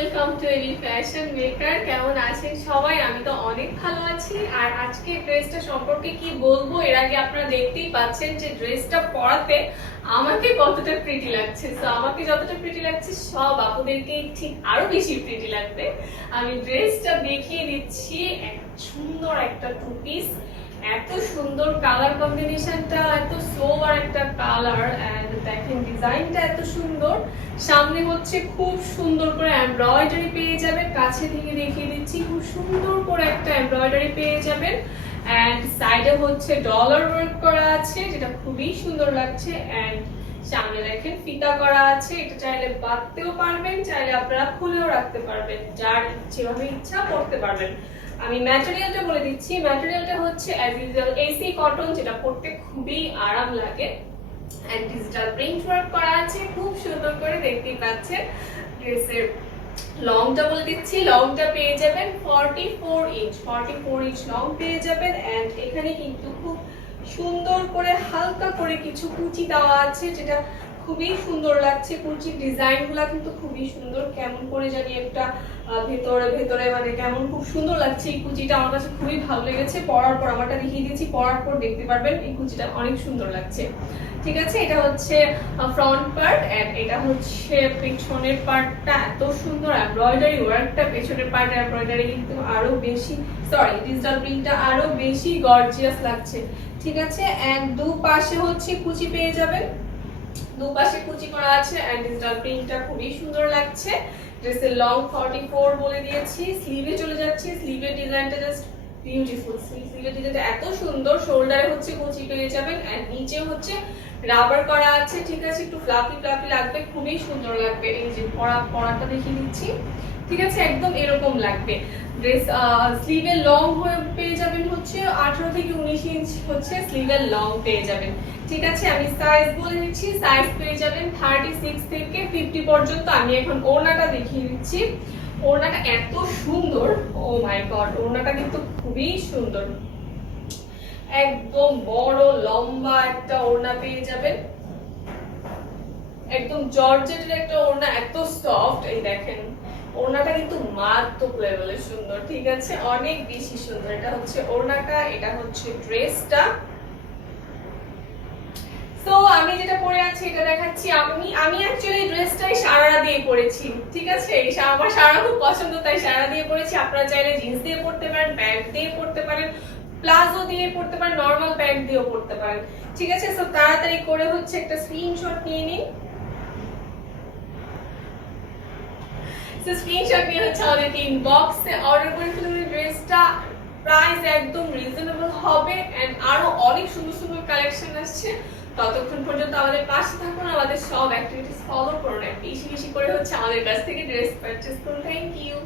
Welcome to Elly fashion maker কেমন আছেন সবাই? আমি তো অনেক ভালো আছি। আর আজকে ড্রেসটা সম্পর্কে কি বলব? এর আগে আপনারা দেখতেই পাচ্ছেন যে ড্রেসটা পরাতে আমাকে কতটা প্রিটি লাগছে। তো আমাকে যতটা প্রিটি লাগছে, সব আপুদেরকে ঠিক আরও বেশি প্রিটি লাগবে। আমি ড্রেসটা দেখিয়ে দিচ্ছি। এক সুন্দর একটা টু পিস এত সুন্দর কালার কম্বিনেশনটা এত সোবার একটা কালার এন্ড দেখেন ডিজাইনটা এত সুন্দর। সামনে হচ্ছে খুব সুন্দর করে এমব্রয়ডারি পেয়ে যাবেন। কাছে থেকে দেখিয়ে দিচ্ছি, খুব সুন্দর করে একটা এমব্রয়ডারি পেয়ে যাবেন। এন্ড সাইডে হচ্ছে ডলার ওয়ার্ক করা আছে, যেটা খুবই সুন্দর লাগছে। এন্ড সামনে দেখেন ফিতা করা আছে। এটা চাইলে বাঁধতেও পারবেন, চাইলে আপনারা খুলেও রাখতে পারবেন। যার যেভাবে ইচ্ছা পড়তে পারবেন। আমি ম্যাটেরিয়ালটা বলে দিচ্ছি। ম্যাটেরিয়ালটা হচ্ছে এসি কটন যেটা পড়তে খুবই আরাম লাগে। এন্ড ডিজিটাল প্রিন্ট ওয়ার্ক করা আছে। খুব সুন্দর করে দেখতেই পাচ্ছেন। ড্রেসের লংটা বলে দিচ্ছি। লংটা পেয়ে যাবেন 44 ইঞ্চ 44 ইঞ্চ লং পেয়ে যাবেন। এন্ড এখানে কিন্তু খুব সুন্দর করে হালকা করে কিছু কুচি দেওয়া আছে যেটা খুবই সুন্দর লাগছে কুচির ডিজাইনগুলো কিন্তু খুবই সুন্দর। কেমন করে জানি একটা ভেতরে ভেতরে মানে কেমন খুব সুন্দর লাগছে এই কুচিটা আমার কাছে খুবই ভালো লেগেছে। পরার পর আমারটা দেখিয়ে দিয়েছি, পরার পর দেখতে পারবেন এই কুচিটা অনেক সুন্দর লাগছে। ঠিক আছে, এটা হচ্ছে ফ্রন্ট পার্ট এন্ড এটা হচ্ছে পেছনের পার্টটা এত সুন্দর। এমব্রয়ডারি ওয়ার্কটা পেছনের পার্ট এমব্রয়ডারি কিন্তু আরও বেশি সরি ডিজিটাল প্রিন্টটা আরও বেশি গর্জিয়াস লাগছে। ঠিক আছে এন্ড দু পাশে হচ্ছে কুচি পেয়ে যাবেন। দুপাশে কুচি করা আছে এন্ড ডিজিটাল প্রিন্টটা খুবই সুন্দর লাগছে। ড্রেসের লং 44 বলে দিয়েছি। স্লিভে চলে যাচ্ছি। স্লিভের ডিজাইনটা জাস্ট বিউটিফুল স্লিভের ডিজাইনটা এত সুন্দর। শোল্ডারে হচ্ছে কুচি পেয়ে যাবেন এন্ড নিচে হচ্ছে রাবার করা আছে, ঠিক আছে? একটু ফ্লাফি ফ্লাফি লাগবে, খুবই সুন্দর লাগবে। এই যে পরা, পরাটা দেখিয়ে দিচ্ছি। ঠিক আছে? একদম এরকম লাগবে। ড্রেস স্লিভের লং হয়ে পেয়ে যাবেন হচ্ছে, আঠারো থেকে উনিশ ইঞ্চ হচ্ছে স্লিভের লং পেয়ে যাবেন। ঠিক আছে? আমি সাইজ বলে দিচ্ছি সাইজ পেয়ে যাবেন থার্টি সিক্স থেকে ফিফটি পর্যন্ত। আমি এখন ওড়নাটা দেখিয়ে দিচ্ছি। ওড়নাটা এত সুন্দর। ও মাই গড ওড়নাটা কিন্তু খুবই সুন্দর। একদম বড়, লম্বা একটা ওড়না পেয়ে যাবেন। একদম জর্জেটের একটা ওড়না, এত সফট এই দেখেন। ওড়নাটা কিন্তু মারাত্মক সুন্দর, ঠিক আছে? অনেক বেশি সুন্দর। এটা হচ্ছে ওড়নাটা, এটা হচ্ছে ড্রেসটা তো আমি যেটা পরে আছি, এটা দেখাচ্ছি। আমি আমি অ্যাকচুয়ালি ড্রেসটাই সারারা দিয়ে পরেছি, ঠিক আছে? আমার সারা খুব পছন্দ, তাই সারা দিয়ে পরেছি। আপনারা চাইলে জিন্স দিয়ে পরতে পারেন প্যান্ট দিয়ে পরতে পারেন। প্লাজো দিয়ে পড়তে পারেন নর্মাল প্যান্ট দিয়েও পড়তে পারেন। ঠিক আছে? তো তাড়াতাড়ি করে হচ্ছে একটা স্ক্রিনশট নিয়ে নিন। তো স্ক্রিনশট নিয়ে হচ্ছে আমাদেরকে ইনবক্সে অর্ডার করে ফেলুন। ড্রেসটা প্রাইস একদম রিজনেবল হবে এন্ড আরও অনেক সুন্দর সুন্দর কালেকশন আসছে। ততক্ষণ পর্যন্ত আমাদের পাশে থাকুন। আমাদের সব অ্যাক্টিভিটিস ফলো করুন। বেশি বেশি করে হচ্ছে আমাদের কাছ থেকে ড্রেস পারচেস করুন। Thank you